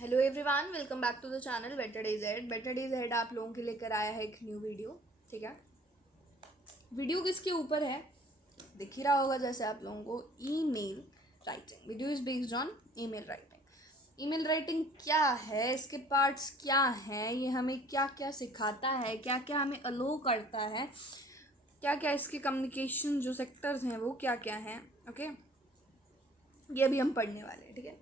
Hello everyone, welcome back to the channel better days head. Better days head आप लोगों के लेकर आया है एक न्यू वीडियो। ठीक है, वीडियो किसके ऊपर है दिख ही रहा होगा जैसे आप लोगों को, email writing. Video is based on email writing. Email writing क्या है, इसके पार्ट्स क्या हैं, ये हमें क्या क्या सिखाता है, क्या क्या हमें अलो करता है, क्या क्या इसके कम्युनिकेशन जो सेक्टर्स हैं वो क्या क्या हैं। ओके, ये अभी हम पढ़ने वाले हैं। ठीक है,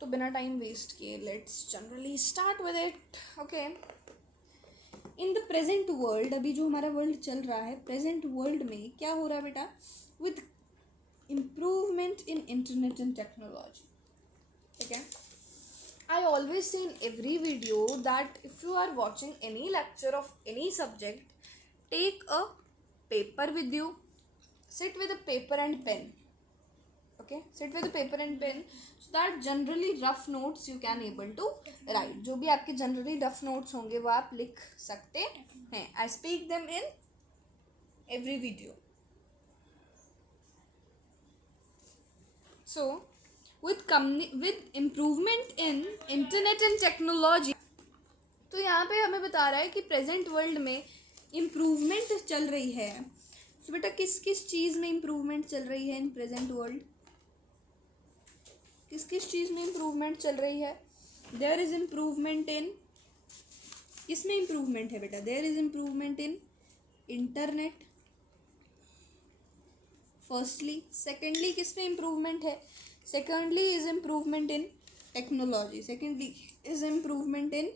तो बिना टाइम वेस्ट किए let's generally start with it. Okay, in the present world, अभी जो हमारा वर्ल्ड चल रहा है प्रेजेंट वर्ल्ड में क्या हो रहा है बेटा, with improvement in internet and technology. ठीक है, I always say in every video that if you are watching any lecture of any subject, take a paper with you, sit with a paper and pen. Okay, sit with a paper and pen so that generally rough notes you can able to write. जो भी आपके generally rough notes होंगे वो आप लिख सकते हैं. I speak them in every video. So with improvement in internet and technology, तो यहाँ पे हमें बता रहा है कि प्रेजेंट वर्ल्ड में इम्प्रूवमेंट चल रही है. सो बेटा किस किस चीज़ में इम्प्रूवमेंट चल रही है इन प्रेजेंट वर्ल्ड, किस किस चीज़ में इम्प्रूवमेंट चल रही है. देयर इज़ इम्प्रूवमेंट इन, किस में इम्प्रूवमेंट है बेटा, there is improvement in internet firstly. Secondly किस में इम्प्रूवमेंट है, secondly is improvement in technology. Secondly is improvement in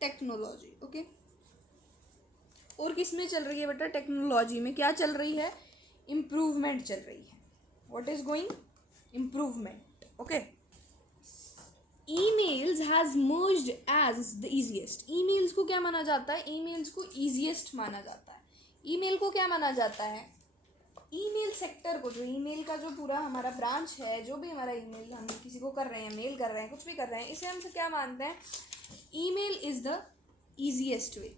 technology. Okay, और किस में चल रही है बेटा, टेक्नोलॉजी में क्या चल रही है, इम्प्रूवमेंट चल रही है. What is going, improvement. Okay, emails has merged as the easiest. Emails को क्या माना जाता है, ईमेल्स को ईजीएस्ट माना जाता है. ईमेल को क्या माना जाता है, ईमेल सेक्टर को, जो ईमेल का जो पूरा हमारा ब्रांच है, जो भी हमारा ईमेल हम किसी को कर रहे हैं, मेल कर रहे हैं, कुछ भी कर रहे हैं, इसे हम से क्या मानते हैं, email is the easiest way.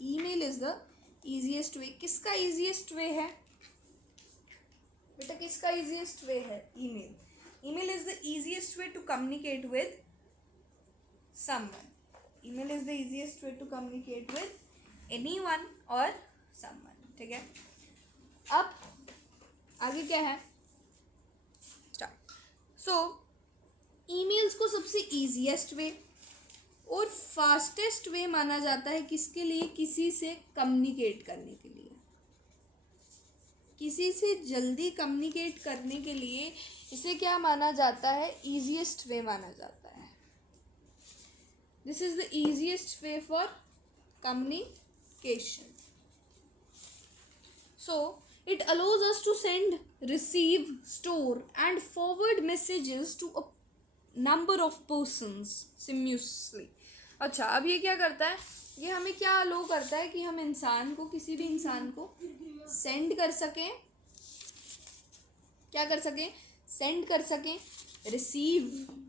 Email is the easiest way. किसका ईजीएस्ट वे है बेटा, किसका ईजीएस्ट वे है, email. Email is the easiest way to communicate with someone. Email is the easiest way to communicate with anyone और someone. ठीक है, अब आगे क्या है, स्टार्ट. सो ईमेल्स को सबसे ईजीएस्ट वे और फास्टेस्ट वे माना जाता है किसके लिए, किसी से कम्युनिकेट करने के लिए. किसी से जल्दी कम्युनिकेट करने के लिए इसे क्या माना जाता है, ईजीएस्ट वे माना जाता है. This is the easiest way for communication. So it allows us to send, receive, store and forward messages to a number of persons simultaneously. अच्छा, अब ये क्या करता है, ये हमें क्या अलो करता है कि हम इंसान को, किसी भी इंसान को सेंड कर सकें, क्या कर सकें, सेंड कर सकें, रिसीव,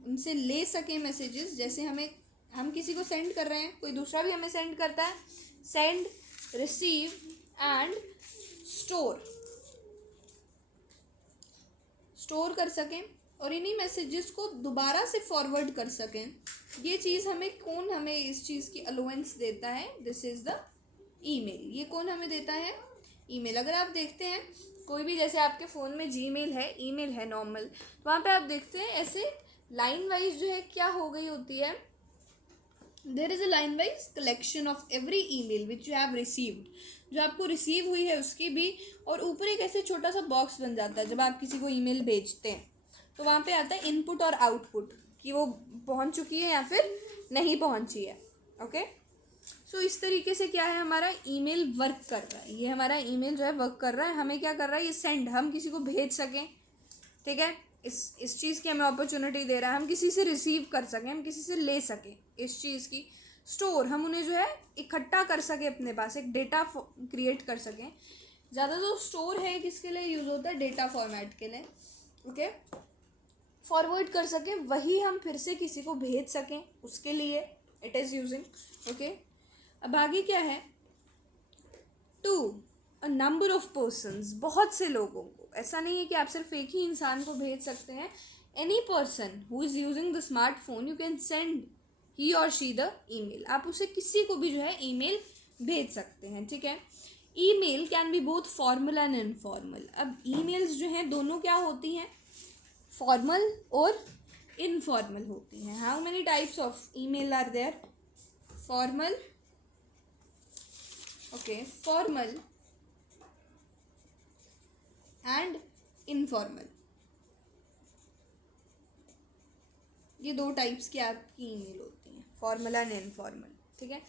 उनसे ले सकें मैसेजेस. जैसे हम किसी को सेंड कर रहे हैं, कोई दूसरा भी हमें सेंड करता है. सेंड, रिसीव एंड स्टोर कर सकें और इन्हीं मैसेजेस को दोबारा से फॉरवर्ड कर सकें. ये चीज़ हमें इस चीज़ की अलोवेंस देता है, दिस इज़ द ईमेल. ये कौन हमें देता है, ईमेल. अगर आप देखते हैं कोई भी, जैसे आपके फ़ोन में जीमेल है, ईमेल है नॉर्मल, वहाँ पे आप देखते हैं ऐसे लाइन वाइज जो है क्या हो गई होती है, there is a line wise collection of every email which you have received. जो आपको रिसीव हुई है उसकी भी, और ऊपर एक ऐसे छोटा सा बॉक्स बन जाता है जब आप किसी को ईमेल भेजते हैं, तो वहाँ पे आता है इनपुट और आउटपुट कि वो पहुँच चुकी है या फिर नहीं पहुँची है. ओके, सो इस तरीके से क्या है, हमारा ईमेल वर्क कर रहा है. ये हमारा ईमेल जो है वर्क कर रहा है. हमें क्या कर रहा है, ये सेंड, हम किसी को भेज सकें. ठीक है, इस चीज़ की हमें अपॉर्चुनिटी दे रहा है. हम किसी से रिसीव कर सकें, हम किसी से ले सकें इस चीज़ की. स्टोर, हम उन्हें जो है इकट्ठा कर सकें, अपने पास एक डेटा क्रिएट कर सकें. ज़्यादा तो स्टोर है किसके लिए यूज़ होता है, डेटा फॉर्मेट के लिए. ओके, फॉरवर्ड कर सकें, वही हम फिर से किसी को भेज सकें, उसके लिए इट इज़ यूजिंग. ओके, अब आगे क्या है, to a number of persons, बहुत से लोगों को. ऐसा नहीं है कि आप सिर्फ एक ही इंसान को भेज सकते हैं. Any person who is using the smartphone you can send he और शी द ईमेल. आप उसे किसी को भी जो है ईमेल भेज सकते हैं. ठीक है. Email can be both formal and informal. अब ईमेल्स जो हैं दोनों क्या होती हैं, फॉर्मल और इनफॉर्मल होती हैं. How many types of email are there? Formal, okay, formal and informal. ये दो टाइप्स की आपकी ईमेल होती हैं, फॉर्मल एंड इनफॉर्मल. ठीक है.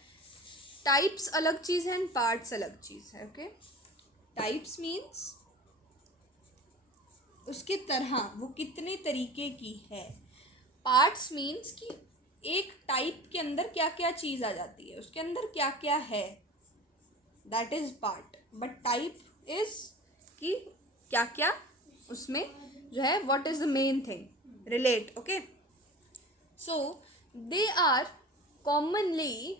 टाइप्स अलग चीज़ है एंड पार्ट्स अलग चीज़ है. ओके. टाइप्स मीन्स उसके तरह, वो कितने तरीके की है. पार्ट्स मीन्स कि एक टाइप के अंदर क्या क्या चीज़ आ जाती है, उसके अंदर क्या क्या है, that is part. But type is कि क्या क्या उसमें जो है, what is the main thing, relate. Okay. So they are commonly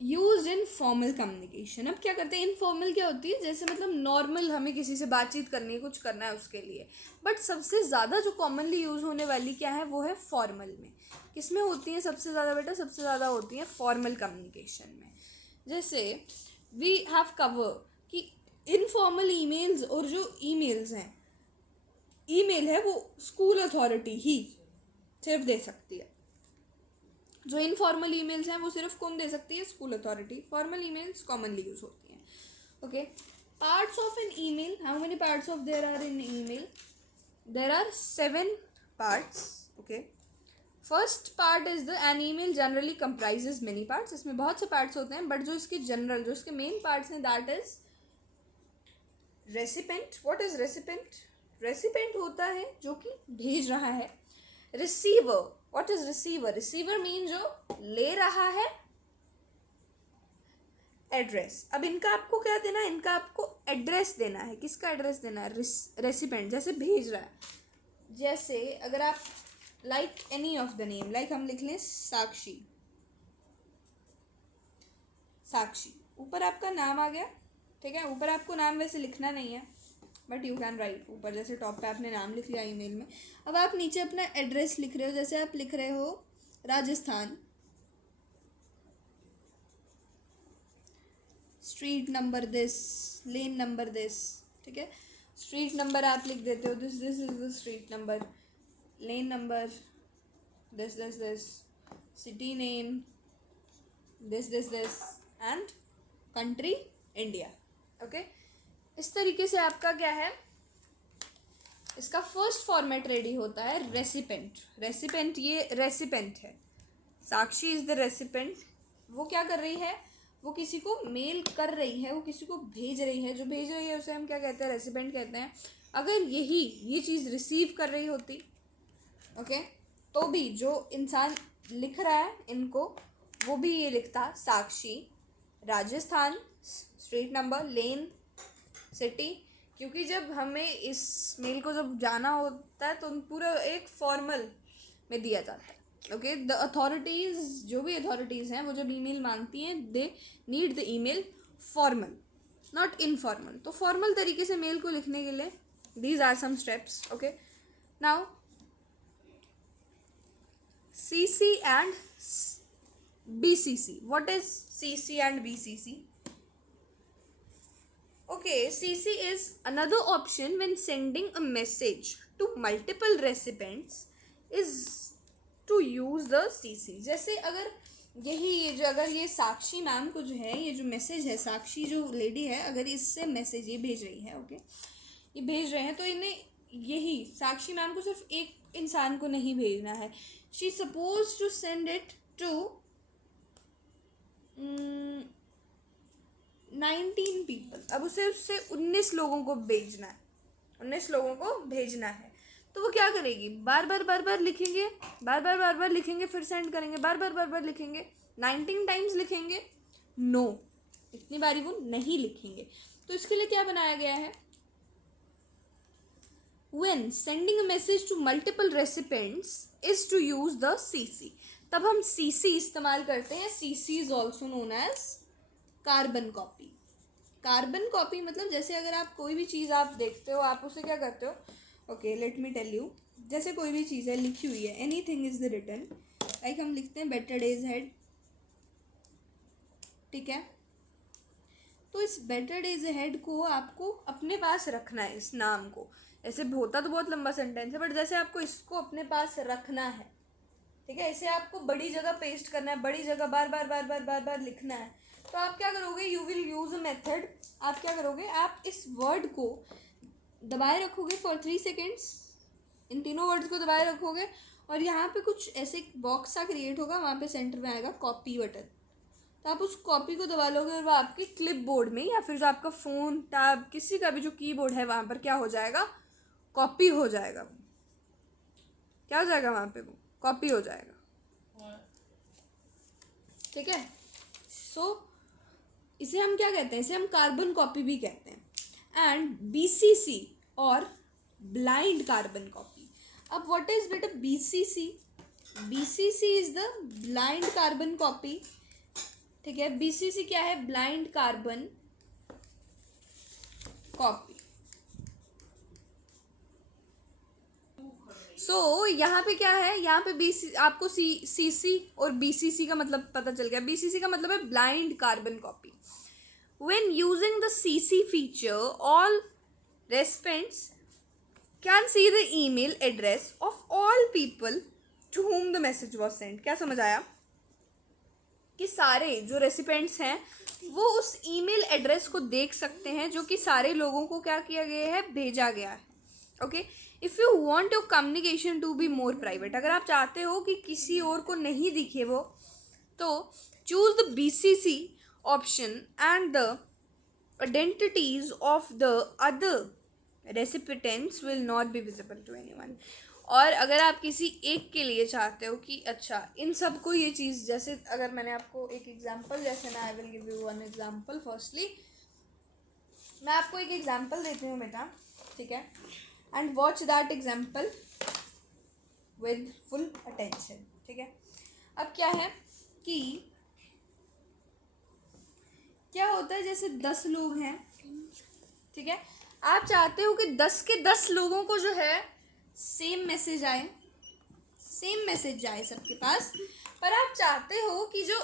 use in formal communication. अब क्या करते हैं, इनफॉर्मल क्या होती है, जैसे मतलब नॉर्मल हमें किसी से बातचीत करनी है, कुछ करना है उसके लिए. बट सबसे ज़्यादा जो कॉमनली यूज़ होने वाली क्या है, वो है फॉर्मल में. किस में होती हैं सबसे ज़्यादा बेटा? सबसे ज़्यादा होती हैं फॉर्मल कम्युनिकेशन में. जैसे वी हैव कवर कि इनफॉर्मल ईमेल्स और जो ईमेल्स हैं, ईमेल है वो स्कूल अथॉरिटी ही सिर्फ दे सकती है. जो इनफॉर्मल ईमेल्स हैं वो सिर्फ कौन दे सकती है? School authority. Formal emails commonly use होती हैं. Okay. Parts of an email, how many parts of there are in email? There are 7 parts. Okay. First part is the an email generally comprises many parts. इसमें बहुत से parts होते हैं, but जो इसके general, जो इसके मेन पार्ट्स हैं, that is recipient. What is recipient? Recipient होता है जो कि भेज रहा है. Receiver, what is receiver? Receiver mean जो ले रहा है. एड्रेस, अब इनका आपको क्या देना है? इनका आपको एड्रेस देना है. किसका एड्रेस देना है? रेसिपेंट, जैसे भेज रहा है. जैसे अगर आप like any of the name, like हम लिख लें साक्षी. साक्षी, ऊपर आपका नाम आ गया. ठीक है. ऊपर आपको नाम वैसे लिखना नहीं है, बट यू कैन राइट ऊपर, जैसे टॉप पे आपने नाम लिख लिया ईमेल में. अब आप नीचे अपना एड्रेस लिख रहे हो. जैसे आप लिख रहे हो Rajasthan, street number this, lane number this. ठीक है. स्ट्रीट नंबर आप लिख देते हो, this is the street number, lane number this this this, city name this this this, and country India. Okay. इस तरीके से आपका क्या है, इसका फर्स्ट फॉर्मेट रेडी होता है. रेसिपेंट, रेसिपेंट, ये रेसिपेंट है. साक्षी इज द रेसिपेंट. वो क्या कर रही है? वो किसी को मेल कर रही है, वो किसी को भेज रही है. जो भेज रही है उसे हम क्या कहते हैं? रेसिपेंट कहते हैं. अगर ये चीज़ रिसीव कर रही होती, ओके, तो भी जो इंसान लिख रहा है इनको, वो भी ये लिखता साक्षी, राजस्थान, स्ट्रीट नंबर, लेन, सिटी. क्योंकि जब हमें इस मेल को जब जाना होता है तो पूरा एक फॉर्मल में दिया जाता है. ओके. द अथॉरिटीज़, जो भी अथॉरिटीज़ हैं, वो जब ईमेल मांगती हैं, they need the email formal, not informal. तो फॉर्मल तरीके से मेल को लिखने के लिए these are some steps. Okay. Now CC and BCC. What is CC and BCC? Okay, CC is another option when sending a message to multiple recipients is to use the CC. जैसे अगर अगर ये साक्षी ma'am को जो है, ये जो message है, साक्षी जो लेडी है, अगर इससे मैसेज ये भेज रही है, ओके, ये भेज रहे हैं, तो इन्हें यही साक्षी मैम को सिर्फ एक इंसान को नहीं भेजना है. She suppose to send it to 19 people. अब उससे 19 लोगों को भेजना है, 19 लोगों को भेजना है. तो वो क्या करेगी? बार बार लिखेंगे, बार बार लिखेंगे, फिर सेंड करेंगे, बार बार लिखेंगे, 19 टाइम्स लिखेंगे? नो, इतनी बारी वो नहीं लिखेंगे. तो इसके लिए क्या बनाया गया है? When sending a message to multiple recipients is to use the CC. तब हम CC इस्तेमाल करते हैं. CC is also known as carbon copy. Carbon copy मतलब जैसे अगर आप कोई भी चीज़ आप देखते हो, आप उसे क्या करते हो, okay let me tell you, जैसे कोई भी चीज़ है लिखी हुई है, anything is the written, like हम लिखते हैं बेटर डेज हेड, ठीक है। तो इस बेटर डेज हेड को आपको अपने पास रखना है, इस नाम को, ऐसे होता तो बहुत लंबा सेंटेंस है, बट जैसे आपको इसको अपने पास रखना है, ठीक है, इसे आपको बड़ी जगह पेस्ट करना है, बड़ी जगह बार बार बार बार बार बार लिखना है। तो आप क्या करोगे, you will use a method, आप क्या करोगे, आप इस वर्ड को दबाए रखोगे फॉर 3 सेकेंड्स, इन तीनों वर्ड्स को दबाए रखोगे, और यहाँ पे कुछ ऐसे बॉक्स सा क्रिएट होगा, वहाँ पे सेंटर में आएगा कॉपी बटन, तो आप उस कॉपी को दबा लोगे और वो आपके क्लिप बोर्ड में या फिर जो आपका फ़ोन टैब किसी का भी जो कीबोर्ड है वहाँ पर क्या हो जाएगा, कॉपी हो जाएगा, क्या हो जाएगा वहाँ पे, वो कॉपी हो जाएगा, ठीक है। सो इसे हम क्या कहते हैं, इसे हम कार्बन कॉपी भी कहते हैं। एंड BCC और ब्लाइंड कार्बन कॉपी। अब व्हाट इज बेटा BCC? BCC is the blind carbon copy, ठीक है। BCC क्या है, ब्लाइंड कार्बन कॉपी। सो यहाँ पे क्या है, यहाँ पे आपको CC और BCC का मतलब पता चल गया। BCC का मतलब है blind carbon copy. When using the CC feature, all recipients can see the email address of all people to whom the message was sent. क्या समझ आया कि सारे जो रेसिपेंट्स हैं वो उस ईमेल एड्रेस को देख सकते हैं जो कि सारे लोगों को क्या किया गया है, भेजा गया है, okay. If you want your communication to be more private, अगर आप चाहते हो कि किसी और को नहीं दिखे वो, तो choose the BCC option and the identities of the other recipients will not be visible to anyone. और अगर आप किसी एक के लिए चाहते हो कि अच्छा इन सबको ये चीज़, जैसे अगर मैंने आपको एक एग्जांपल, जैसे ना I will give you one example. Firstly मैं आपको एक एग्जांपल देती हूँ बेटा, ठीक है, and watch that example with full attention, ठीक है। अब क्या है कि क्या होता है, जैसे 10 लोग हैं, ठीक है, आप चाहते हो कि 10 के 10 लोगों को जो है सेम मैसेज आए, सेम मैसेज जाए सबके पास, पर आप चाहते हो कि जो,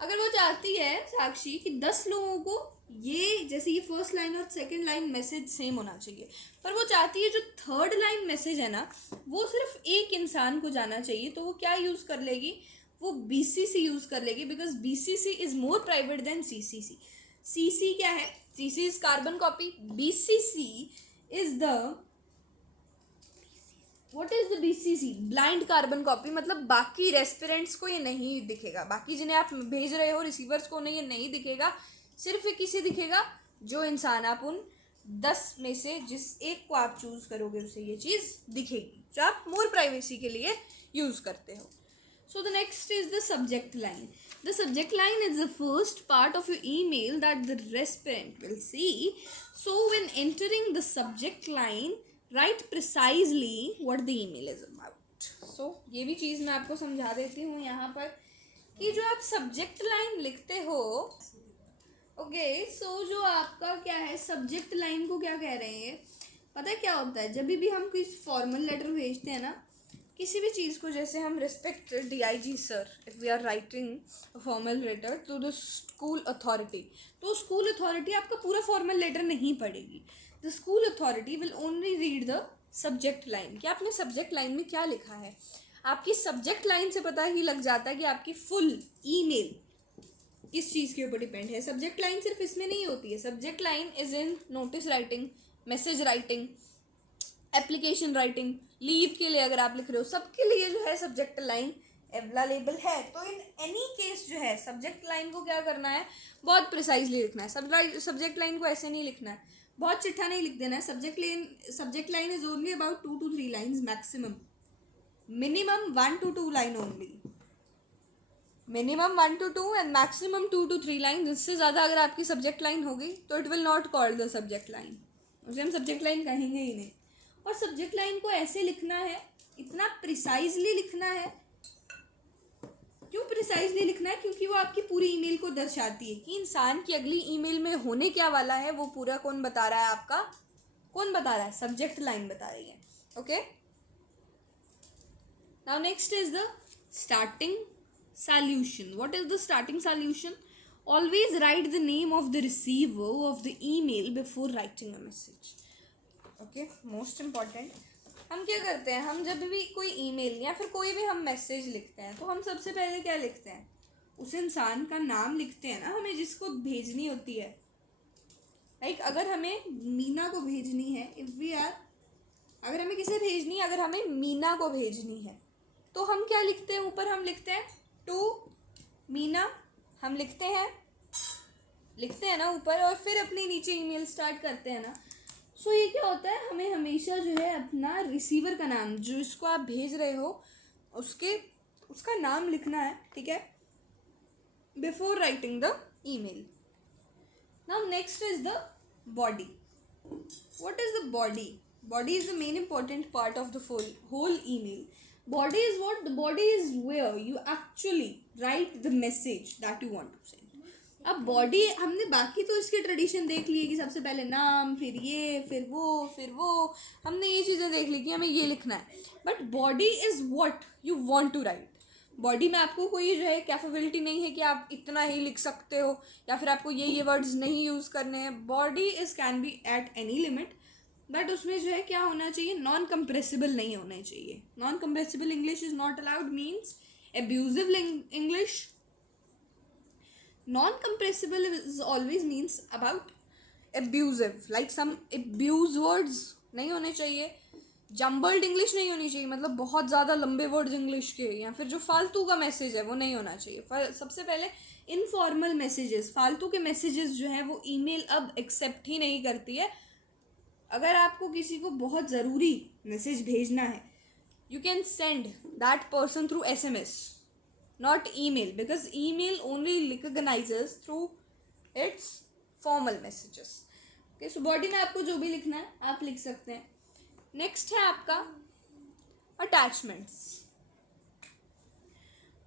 अगर वो चाहती है साक्षी कि 10 लोगों को ये, जैसे ये फर्स्ट लाइन और सेकंड लाइन मैसेज सेम होना चाहिए, पर वो चाहती है जो थर्ड लाइन मैसेज है ना वो सिर्फ एक इंसान को जाना चाहिए, तो वो क्या यूज़ कर लेगी, वो BCC यूज़ कर लेगी, because BCC is more private than CCC। CC क्या है, CC is carbon copy, BCC is the, what is the BCC? Blind carbon copy, मतलब बाकी रेस्पिरेंट्स को ये नहीं दिखेगा, बाकी जिन्हें आप भेज रहे हो रिसीवर्स को नहीं, ये नहीं दिखेगा, सिर्फ ये किसे दिखेगा, जो इंसान आप उन 10 में से जिस एक को आप चूज़ करोगे उसे ये चीज़ दिखेगी, जो आप मोर प्राइवेसी के लिए यूज़ करते हो। So the next is the subject line. The subject line is the first part of your email that the recipient will see. So when entering the subject line, write precisely what the email is about. So ये भी चीज़ मैं आपको समझा देती हूँ यहाँ पर कि जो आप subject line लिखते हो, ओके, सो जो आपका क्या है, सब्जेक्ट लाइन को क्या कह रहे हैं, पता है क्या होता है, जब भी हम कोई फॉर्मल लेटर भेजते हैं ना किसी भी चीज़ को, जैसे हम respect DIG sir, if we are writing formal letter to the school authority, तो स्कूल अथॉरिटी आपका पूरा फॉर्मल लेटर नहीं पढ़ेगी, the school authority will only read the subject line, कि आपने सब्जेक्ट लाइन में क्या लिखा है। आपकी सब्जेक्ट लाइन से पता ही लग जाता है कि आपकी फुल ईमेल किस चीज़ के ऊपर डिपेंड है। सब्जेक्ट लाइन सिर्फ इसमें नहीं होती है, subject line is in notice writing, message writing, application writing, leave के लिए अगर आप लिख रहे हो, सबके लिए जो है सब्जेक्ट लाइन अवेलेबल है। तो इन एनी केस जो है सब्जेक्ट लाइन को क्या करना है, बहुत प्रिसाइजली लिखना है। सब्जेक्ट लाइन को ऐसे नहीं लिखना है, बहुत चिट्ठा नहीं लिख देना है। Subject line is only about 2 to 3 lines maximum, minimum 1 to 2 line only, minimum 1 to 2 and maximum 2 to 3 line. इससे ज़्यादा अगर आपकी सब्जेक्ट लाइन होगी तो it will not called the subject line, उसे हम सब्जेक्ट लाइन कहेंगे ही नहीं। और सब्जेक्ट लाइन को ऐसे लिखना है, इतना प्रिसाइजली लिखना है क्यों प्रिसाइजली लिखना है? क्योंकि वो आपकी पूरी ईमेल को दर्शाती है कि इंसान की अगली ईमेल में होने क्या वाला है, वो पूरा कौन बता रहा है आपका, कौन बता रहा है? सब्जेक्ट लाइन बता रही है. Okay, now next is the starting solution. What is the starting solution? Always right the name of the receiver of the email before writing a message. Okay, most important. हम क्या करते हैं, हम जब भी कोई ईमेल या फिर कोई भी हम मैसेज लिखते हैं तो हम सबसे पहले क्या लिखते हैं? उस इंसान का नाम लिखते हैं ना, हमें जिसको भेजनी होती है. लाइक अगर हमें मीना को भेजनी है, इफ़ वी आर, अगर हमें किसे भेजनी है, अगर हमें मीना को भेजनी है तो हम क्या लिखते हैं? ऊपर हम लिखते हैं टू मीना, हम लिखते हैं ना ऊपर, और फिर अपनी नीचे ईमेल स्टार्ट करते हैं ना. सो ये क्या होता है, हमें हमेशा जो है अपना रिसीवर का नाम, जो इसको आप भेज रहे हो उसका नाम लिखना है. ठीक है, before writing the email. Now next is the body. What is the body? Body is the main important part of the whole email. Body is what? The body is where you actually write the message that you want to send. अब body हमने बाकी तो इसके tradition देख लिए कि सबसे पहले नाम, फिर ये, फिर वो, हमने ये चीज़ें देख ली कि हमें ये लिखना है. But body is what you want to write. Body में आपको कोई जो है कैपेबिलिटी नहीं है कि आप इतना ही लिख सकते हो या फिर आपको ये वर्ड्स नहीं यूज़ करने हैं. Body is can be at any limit, but उसमें जो है क्या होना चाहिए? नॉन कंप्रेसिबल नहीं होना चाहिए. Non compressible English is not allowed means abusive English. Non compressible is always means about abusive, like some abuse words नहीं होने चाहिए. जम्बल्ड इंग्लिश नहीं होनी चाहिए, मतलब बहुत ज़्यादा लंबे वर्ड्स इंग्लिश के, या फिर जो फालतू का मैसेज है वो नहीं होना चाहिए. सबसे पहले इनफॉर्मल मैसेजेस, फालतू के मैसेजेस जो हैं वो ईमेल अब एक्सेप्ट ही नहीं करती है. अगर आपको किसी को बहुत ज़रूरी मैसेज भेजना है, you can send that person through SMS, not email, because email only recognises through it's formal messages. Okay, so body में आपको जो भी लिखना है आप लिख सकते हैं. नेक्स्ट है आपका attachments.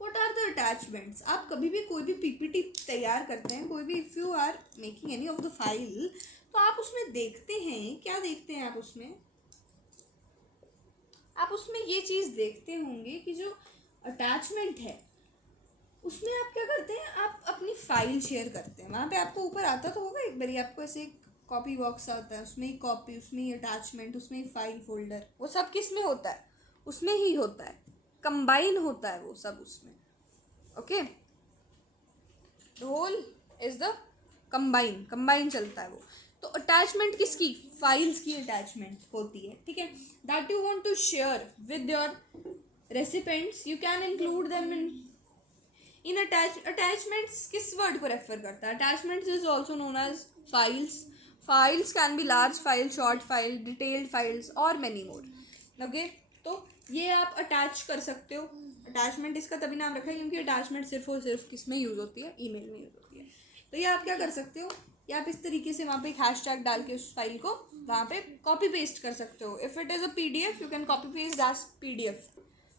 What are the attachments? आप कभी भी कोई भी PPT तैयार करते हैं, कोई भी, if you are making any of the file, तो आप उसमें देखते हैं, क्या देखते हैं आप उसमें? आप उसमें ये चीज़ देखते होंगे कि जो अटैचमेंट है उसमें आप क्या करते हैं? आप अपनी फाइल शेयर करते हैं. वहाँ पे आपको ऊपर आता तो होगा एक बारी, आपको ऐसे एक कॉपी बॉक्स आता है, उसमें ही कॉपी, उसमें ही अटैचमेंट, उसमें ही फाइल फोल्डर. वो सब किस में होता है? उसमें ही होता है, कंबाइन होता है वो सब उसमें. Okay, the whole is the combine चलता है वो. तो अटैचमेंट किसकी? फाइल्स की अटैचमेंट होती है. ठीक है, that you want to share with your recipients, you can include them in attachments. किस वर्ड को रेफर करता है? Attachments is also known as files. Files can be large file, short file, detailed files और many more. Okay, तो ये आप attach कर सकते हो. अटैचमेंट इसका तभी नाम रखा है क्योंकि अटैचमेंट सिर्फ और सिर्फ किस में यूज़ होती है? ईमेल में यूज़ होती है. तो ये आप क्या कर सकते हो, या आप इस तरीके से वहाँ पे एक हैशटैग डाल के उस फाइल को वहाँ पे कॉपी पेस्ट कर सकते हो. If it is a PDF, you can copy paste that PDF.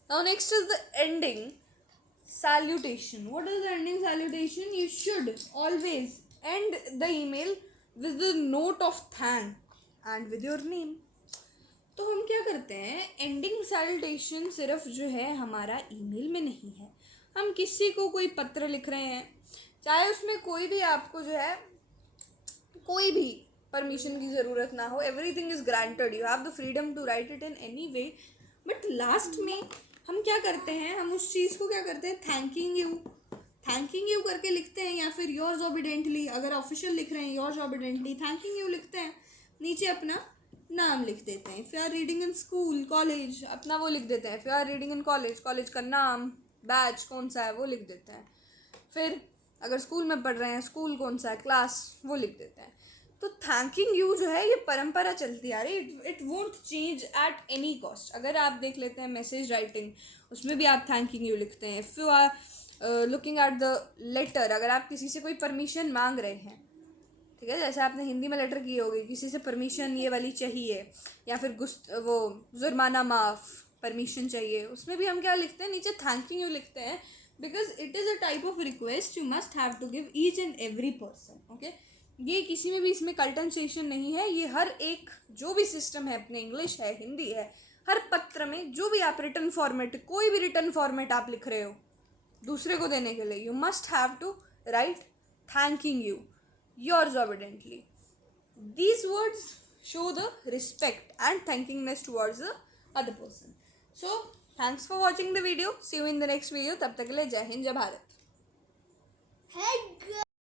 Now next is the ending salutation. What is the ending salutation? You should always end the email with the note of thank and with your name. तो हम क्या करते हैं? Ending salutation सिर्फ जो है हमारा email में नहीं है. हम किसी को कोई पत्र लिख रहे हैं, चाहे उसमें कोई भी आपको जो है कोई भी परमिशन की ज़रूरत ना हो, everything is granted, you have the freedom to write it in any way. But last में हम क्या करते हैं? हम उस चीज़ को क्या करते हैं? थैंकिंग यू करके लिखते हैं, या फिर योर्स ऑबिडेंटली, अगर ऑफिशियल लिख रहे हैं योर्स ऑबिडेंटली, थैंकिंग यू लिखते हैं, नीचे अपना नाम लिख देते हैं. If you are reading in school, college, अपना वो लिख देते हैं. If you are reading in college का नाम, बैच कौन सा है वो लिख देते हैं. फिर अगर स्कूल में पढ़ रहे हैं, स्कूल कौन सा है, क्लास, वो लिख देते हैं. तो थैंकिंग यू जो है ये परंपरा चलती आ रही. It won't change at any cost. अगर आप देख लेते हैं मैसेज राइटिंग, उसमें भी आप थैंकिंग यू लिखते हैं. If you are looking at the letter, अगर आप किसी से कोई परमिशन मांग रहे हैं, ठीक है, जैसे आपने हिंदी में लेटर की होगी, किसी से परमिशन ये वाली चाहिए, या फिर वो जुर्माना माफ़ परमिशन चाहिए, उसमें भी हम क्या लिखते हैं? नीचे थैंकिंग यू लिखते हैं. because it is a type of request you must have to give each and every person. Okay, ये किसी में भी इसमें कंटेंसेशन नहीं है. ये हर एक जो भी सिस्टम है अपने, इंग्लिश है, हिंदी है, हर पत्र में जो भी आप रिटर्न फॉर्मेट, कोई भी रिटर्न फॉर्मेट आप लिख रहे हो दूसरे को देने के लिए, you must have to write thanking you, yours obediently. These words show the respect and thankingness towards the other person. So thanks for watching the video. See you in the next video. तब तक के लिए जय हिंद, जय भारत.